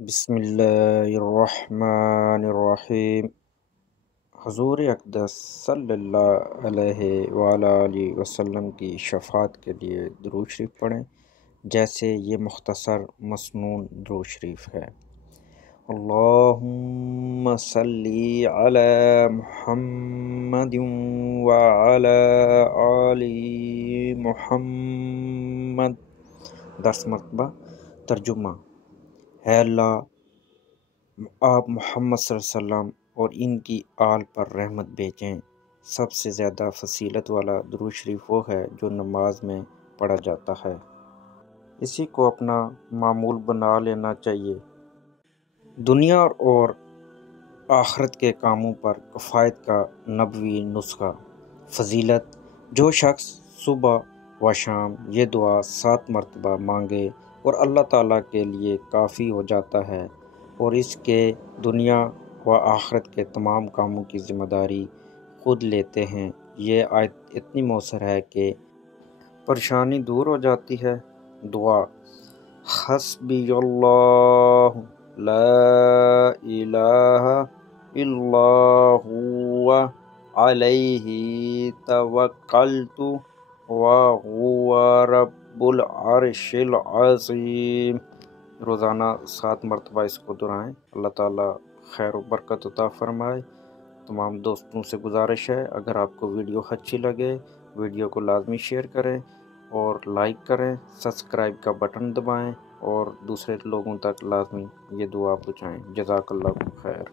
بسم اللہ الرحمن الرحیم۔ حضور اقدس صلی اللہ علیہ وآلہ وسلم کی شفاعت کے لیے درود شریف پڑھیں، جیسے یہ مختصر مسنون درود شریف ہے۔ اللہم صلی علی محمد وعلی آل محمد۔ 10 مرتبہ۔ ترجمہ: اے اللہ، آپ محمد صلی اللہ علیہ وسلم اور ان کی آل پر رحمت بھیجیں۔ سب سے زیادہ فضیلت والا درود شریف وہ ہے جو نماز میں پڑھا جاتا ہے۔ اسی کو اپنا معمول بنا لینا چاہیے۔ دنیا اور آخرت کے کاموں پر کفایت کا نبوی نسخہ۔ فضیلت: جو شخص صبح و شام یہ دعا 7 مرتبہ مانگے اور اللہ تعالیٰ کے لیے کافی ہو جاتا ہے اور اس کے دنیا و آخرت کے تمام کاموں کی ذمہ داری خود لیتے ہیں۔ یہ آیت اتنی مؤثر ہے کہ پریشانی دور ہو جاتی ہے۔ دعا: حسبی اللہ لا الہ الا هو علیہ توکلت وہو رب العرش العظیم۔ روزانہ 7 مرتبہ اس کو دہرائیں۔ اللہ تعالیٰ خیر و برکت عطا فرمائے۔ تمام دوستوں سے گزارش ہے، اگر آپ کو ویڈیو اچھی لگے ویڈیو کو لازمی شیئر کریں اور لائک کریں، سبسکرائب کا بٹن دبائیں اور دوسرے لوگوں تک لازمی یہ دعا پہنچائیں۔ جزاک اللہ خیر۔